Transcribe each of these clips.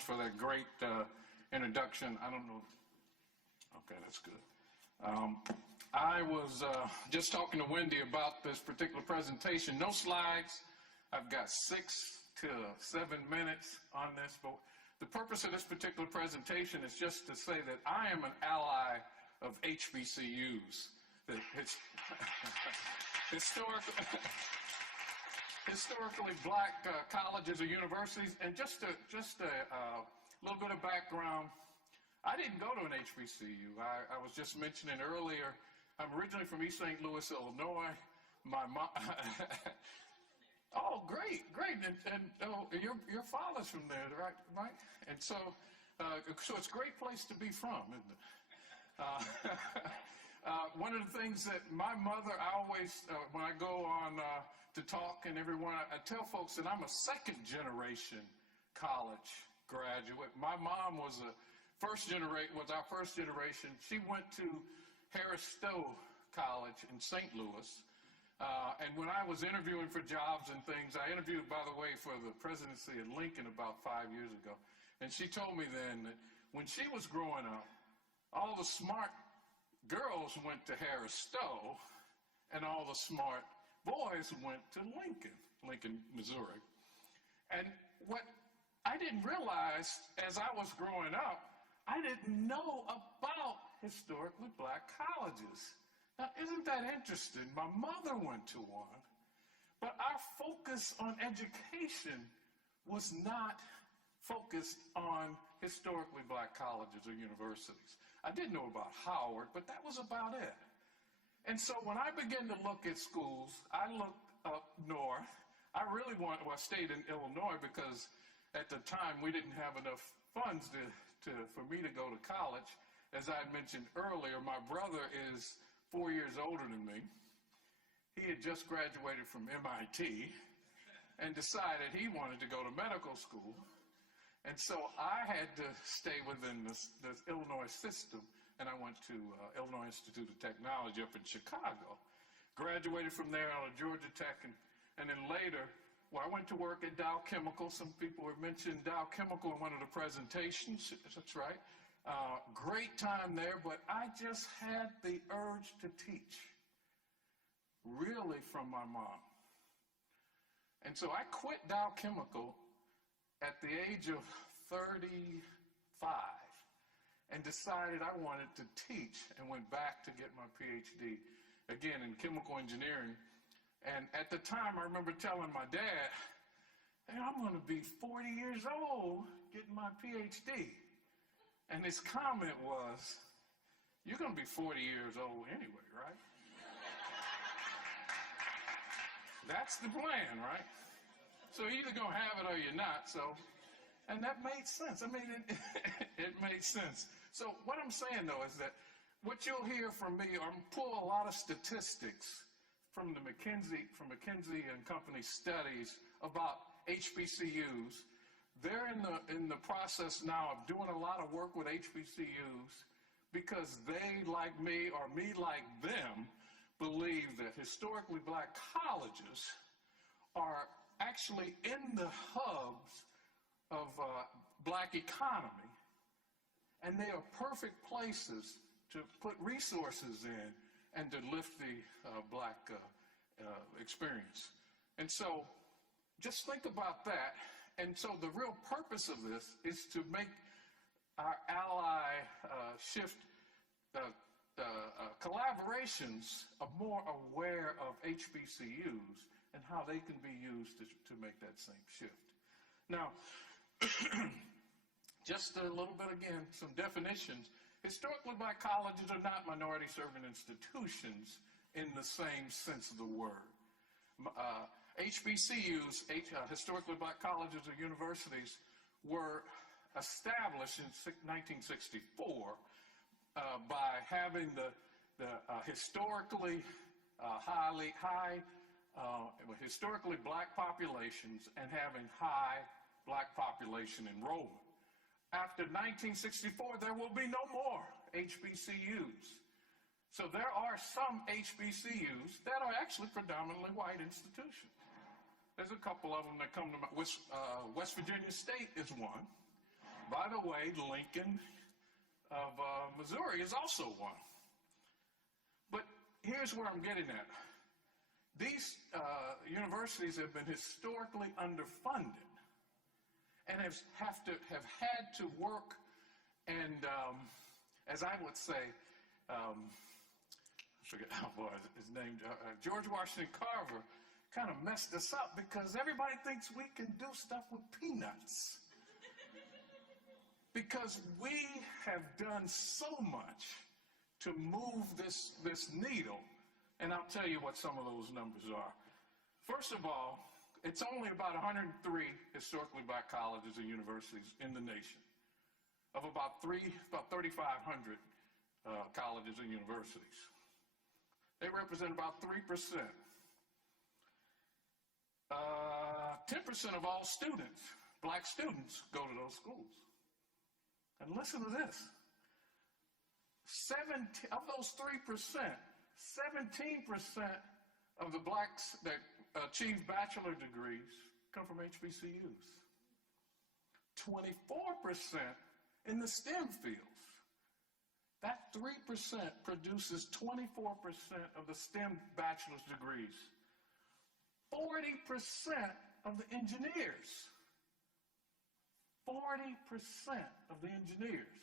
much for that great introduction. I don't know. Okay, that's good. I was just talking to Wendy about this particular presentation. No slides. I've got 6 to 7 minutes on this, but the purpose of this particular presentation is just to say that I am an ally of HBCUs. Historically black colleges or universities. And just a little bit of background, I didn't go to an HBCU. I was just mentioning earlier, I'm originally from East St. Louis, Illinois. My mom, oh, great. And your father's from there, right, Mike? And so it's a great place to be from, isn't it? One of the things that my mother, I always, when I go on to talk and everyone, I tell folks that I'm a second generation college graduate. My mom was our first generation. She went to Harris Stowe College in St. Louis. And when I was interviewing for jobs and things, I interviewed, by the way, for the presidency at Lincoln about 5 years ago. And she told me then that when she was growing up, all the smart girls went to Harris Stowe, and all the smart boys went to Lincoln, Missouri. And what I didn't realize as I was growing up, I didn't know about historically black colleges. Now, isn't that interesting? My mother went to one, but our focus on education was not focused on historically black colleges or universities. I did know about Howard, but that was about it. And so when I began to look at schools, I looked up north. I stayed in Illinois because at the time we didn't have enough funds for me to go to college. As I mentioned earlier, my brother is 4 years older than me. He had just graduated from MIT and decided he wanted to go to medical school. And so I had to stay within the Illinois system, and I went to Illinois Institute of Technology up in Chicago. Graduated from there out of Georgia Tech, and then later, I went to work at Dow Chemical. Some people have mentioned Dow Chemical in one of the presentations. That's right. Great time there, but I just had the urge to teach, really from my mom. And so I quit Dow Chemical at the age of 35 and decided I wanted to teach and went back to get my PhD, again, in chemical engineering. And at the time, I remember telling my dad, hey, I'm going to be 40 years old getting my PhD. And his comment was, you're going to be 40 years old anyway, right? That's the plan, right? So you're either going to have it or you're not. And that made sense. I mean, it made sense. So what I'm saying, though, is that what you'll hear from me, or pull a lot of statistics from McKinsey and Company studies about HBCUs. They're in the process now of doing a lot of work with HBCUs because they, like me, or me like them, believe that historically black colleges are actually in the hubs of black economy, and they are perfect places to put resources in and to lift the black experience. And so just think about that. And so the real purpose of this is to make our AllySHIFT collaborations more aware of HBCUs and how they can be used to make that same shift. Now, just a little bit again, some definitions. Historically black colleges are not minority serving institutions in the same sense of the word. HBCUs, historically black colleges or universities, were established in 1964 by having the historically historically black populations and having high black population enrollment. After 1964, there will be no more HBCUs. So there are some HBCUs that are actually predominantly white institutions. There's a couple of them that come to mind. West Virginia State is one. By the way, Lincoln of Missouri is also one. But here's where I'm getting at. These universities have been historically underfunded and have had to work and, as I would say, I forget his name, George Washington Carver kind of messed us up because everybody thinks we can do stuff with peanuts. Because we have done so much to move this needle, and I'll tell you what some of those numbers are. First of all, it's only about 103 historically black colleges and universities in the nation, of about 3,500 colleges and universities. They represent about 3%. 10% of all students, black students, go to those schools. And listen to this. Of those 3%, 17% of the blacks that achieve bachelor degrees come from HBCUs. 24% in the STEM fields. That 3% produces 24% of the STEM bachelor's degrees. 40% of the engineers. 40% of the engineers.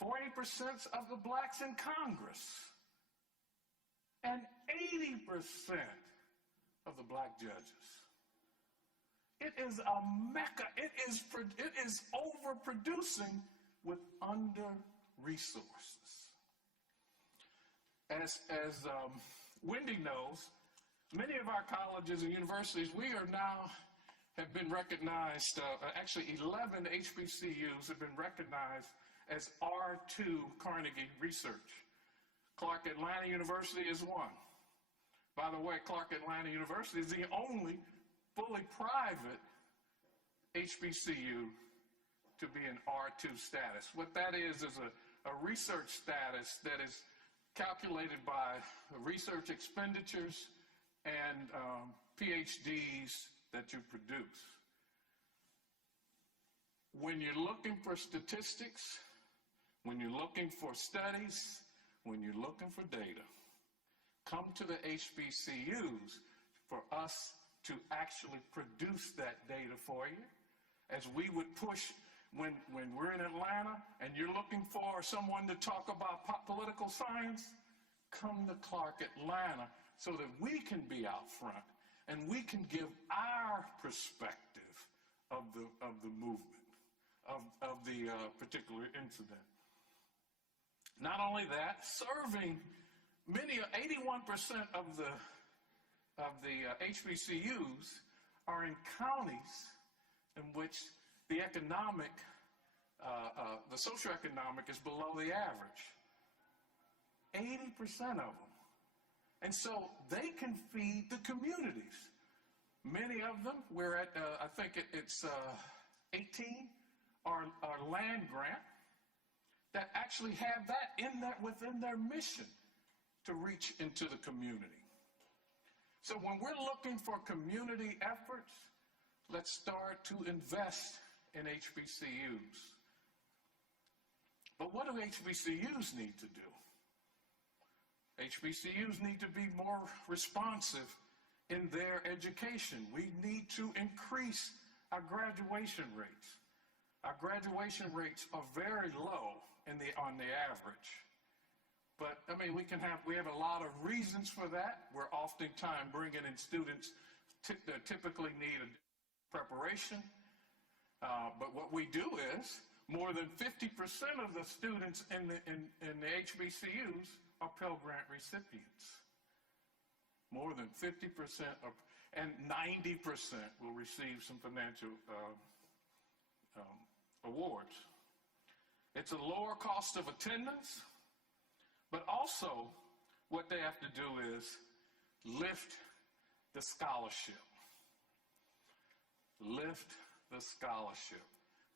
40% of the blacks in Congress. And 80% of the black judges. It is a mecca. It is overproducing with under-resources. As Wendy knows, many of our colleges and universities, have been recognized, actually 11 HBCUs have been recognized as R2 Carnegie Research. Clark Atlanta University is one. By the way, Clark Atlanta University is the only fully private HBCU to be in R2 status. What that is a research status that is calculated by research expenditures and PhDs that you produce. When you're looking for statistics, when you're looking for studies, when you're looking for data, come to the HBCUs for us to actually produce that data for you. As we would push when we're in Atlanta and you're looking for someone to talk about political science, come to Clark Atlanta so that we can be out front and we can give our perspective of the movement, of the particular incident. Not only that, serving 81% of the HBCUs are in counties in which the economic, the socioeconomic is below the average. 80% of them. And so they can feed the communities. Many of them, we're at, I think it's 18, are land grant that actually have that within their mission to reach into the community. So when we're looking for community efforts, let's start to invest in HBCUs. But what do HBCUs need to do? HBCUs need to be more responsive in their education. We need to increase our graduation rates. Our graduation rates are very low on the average. But I mean, we have a lot of reasons for that. We're oftentimes bringing in students that typically need a preparation. But what we do is more than 50% of the students in the HBCUs are Pell Grant recipients. More than 50% and 90% will receive some financial awards. It's a lower cost of attendance, but also what they have to do is lift the scholarship. Lift the scholarship.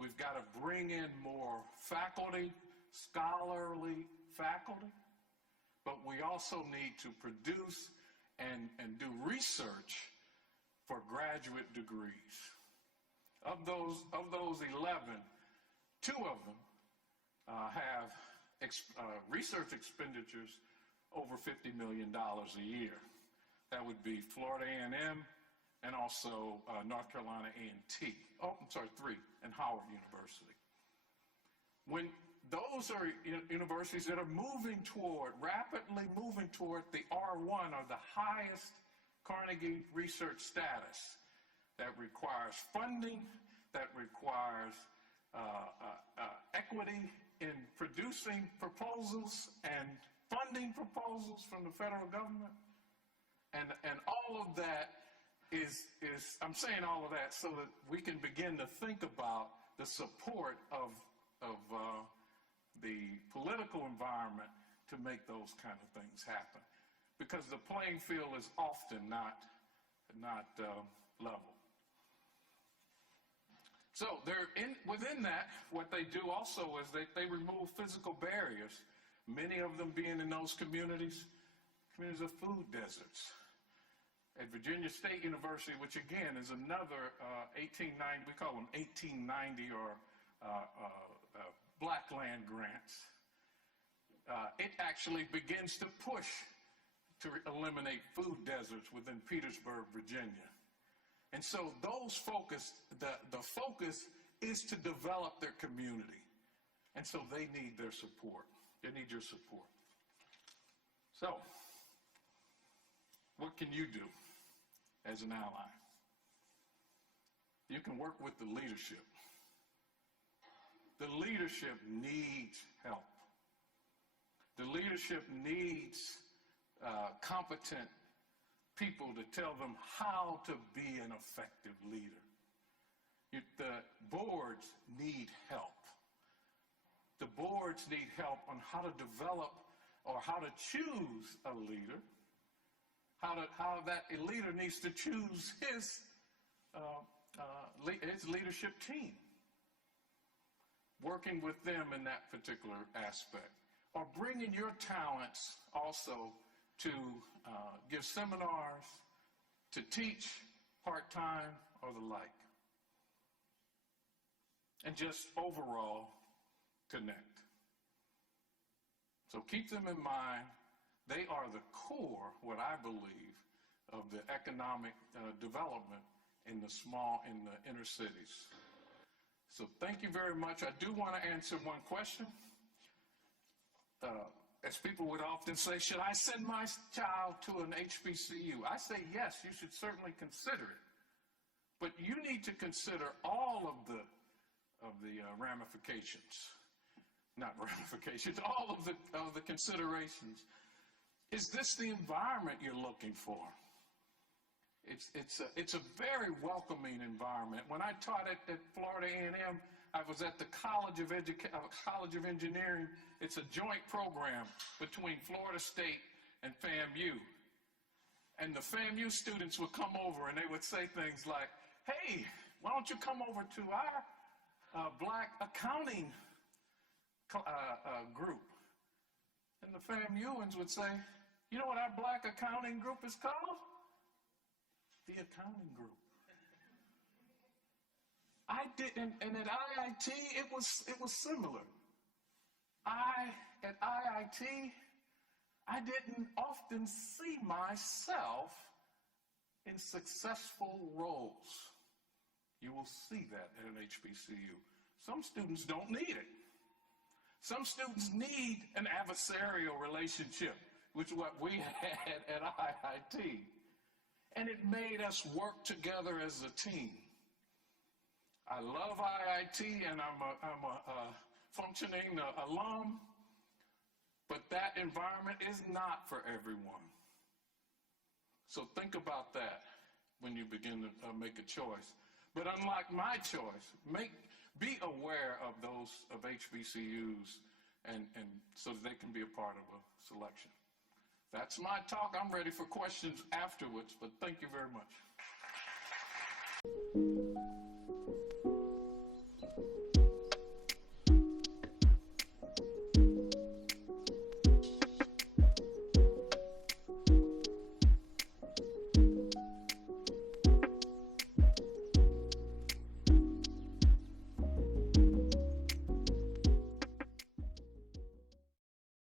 We've got to bring in more faculty, scholarly faculty, but we also need to produce and do research for graduate degrees. Of those 11, 2 of them have research expenditures over $50 million a year. That would be Florida A&M and also North Carolina A&T. Oh, I'm sorry, 3, and Howard University. When those are universities that are rapidly moving toward the R1, or the highest Carnegie research status, that requires funding, that requires equity in producing proposals and funding proposals from the federal government. And all of that is, I'm saying all of that so that we can begin to think about the support of the political environment to make those kind of things happen. Because the playing field is often not level. So within that, what they do also is they remove physical barriers, many of them being in those communities of food deserts. At Virginia State University, which again is another 1890, we call them 1890 or black land grants, it actually begins to push to eliminate food deserts within Petersburg, Virginia. And so those the focus is to develop their community. And so they need their support. They need your support. So, what can you do as an ally? You can work with the leadership. The leadership needs help. The leadership needs competent people to tell them how to be an effective leader. The boards need help. The boards need help on how to develop or how to choose a leader, how that leader needs to choose his leadership team, working with them in that particular aspect, or bringing your talents also to give seminars, to teach part-time or the like, and just overall connect. So keep them in mind. They are the core, what I believe, of the economic development in the inner cities. So thank you very much. I do want to answer one question. As people would often say, should I send my child to an HBCU? I say yes, you should certainly consider it. But you need to consider all of the ramifications. Not ramifications, all of the considerations. Is this the environment you're looking for? It's a very welcoming environment. When I taught at Florida A&M, I was at the College of Engineering. It's a joint program between Florida State and FAMU. And the FAMU students would come over and they would say things like, hey, why don't you come over to our black accounting group? And the FAMUans would say, you know what our black accounting group is called? The accounting group. I didn't, and at IIT, it was similar. At IIT, I didn't often see myself in successful roles. You will see that at an HBCU. Some students don't need it. Some students need an adversarial relationship, which is what we had at IIT. And it made us work together as a team. I love IIT, and I'm a functioning alum, but that environment is not for everyone. So think about that when you begin to make a choice. But unlike my choice, be aware of those of HBCUs, and so that they can be a part of a selection. That's my talk. I'm ready for questions afterwards, but thank you very much.